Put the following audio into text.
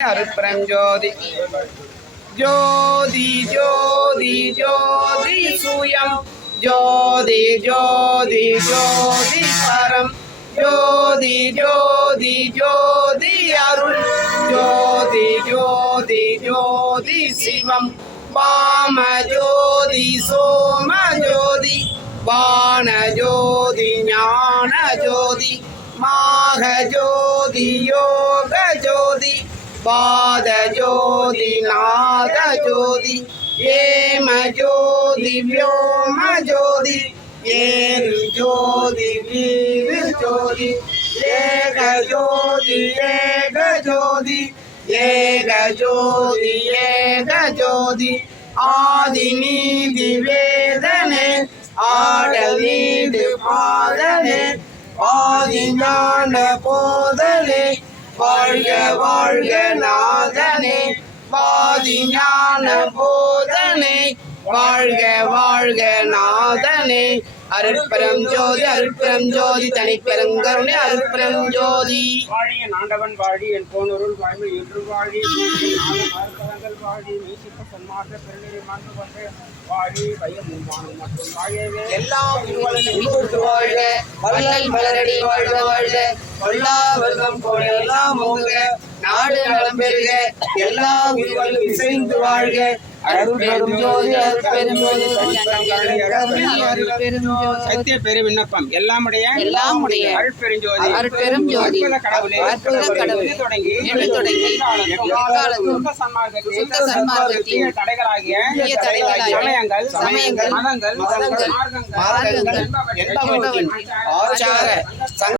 அருட்பரஞ்சோதி ஜோதி ஜோதி ஜோதி சூயம் ஜோதி ஜோதி ஜோதி பரம் ஜோதி ஜோதி ஜோதி அருள் ஜோதி ஜோதி ஜோதி சிவம் வாம ஜோதி சோம ஜோதி வான ஜோதி ஞான ஜோதி மாக ஜோதி யோக ஜோதி பாத ஜோதி நாத ஜோதி ஏம ஜோதி வியோம ஜோதி ஏரு ஜோதி வீரு ஜோதி ஏக ஜோதி ஏக ஜோதி ஏக ஜோதி ஏக ஜோதி ஆதி நீதி வேதனே ஆடல் நீடு பாதனே ஆதி ஞான போதனே வாழ்க வாழ்க நாதனே வாதி ஞான போதனே வாழ்க வாழ்க நாதனே அருட்பரம் ஜோதி அருட்பரம் ஜோதி தனிப்பெருங்கருணை அருட்பரம் ஜோதி வாழிய நாண்டவன் வாழி என் போனொருள் வாழ்வு என்று வாழி மருத்துவங்கள் வாழி மீசிப்பு சன்மார்க்க பெருநெறி மாண்டு கொண்டு வாழி பையன் முன்மானம் மற்றும் வாழவே எல்லாம் உள்கொண்டு வாழ்க வள்ளல் மலரடி வாழ்க வாழ்க கொல்லா வெல்லம் போல எல்லாம் ஓங்க நாடு நலம் பெறுக எல்லா உயிர்களும் இசைந்து வாழ்க அருட்பெரும் ஜோதி அருட்பெரும் ஜோதி சத்திய பெரு விண்ணப்பம் எல்லாமுடைய அருட்பெருஞ்சோதி அருட்பெரும் ஜோதி கடவுளே தொடங்கி சுத்த சன்மார்க்கத்தின் தடைகளாகிய சமயங்கள் மதங்கள் மார்க்கங்கள் ஆச்சார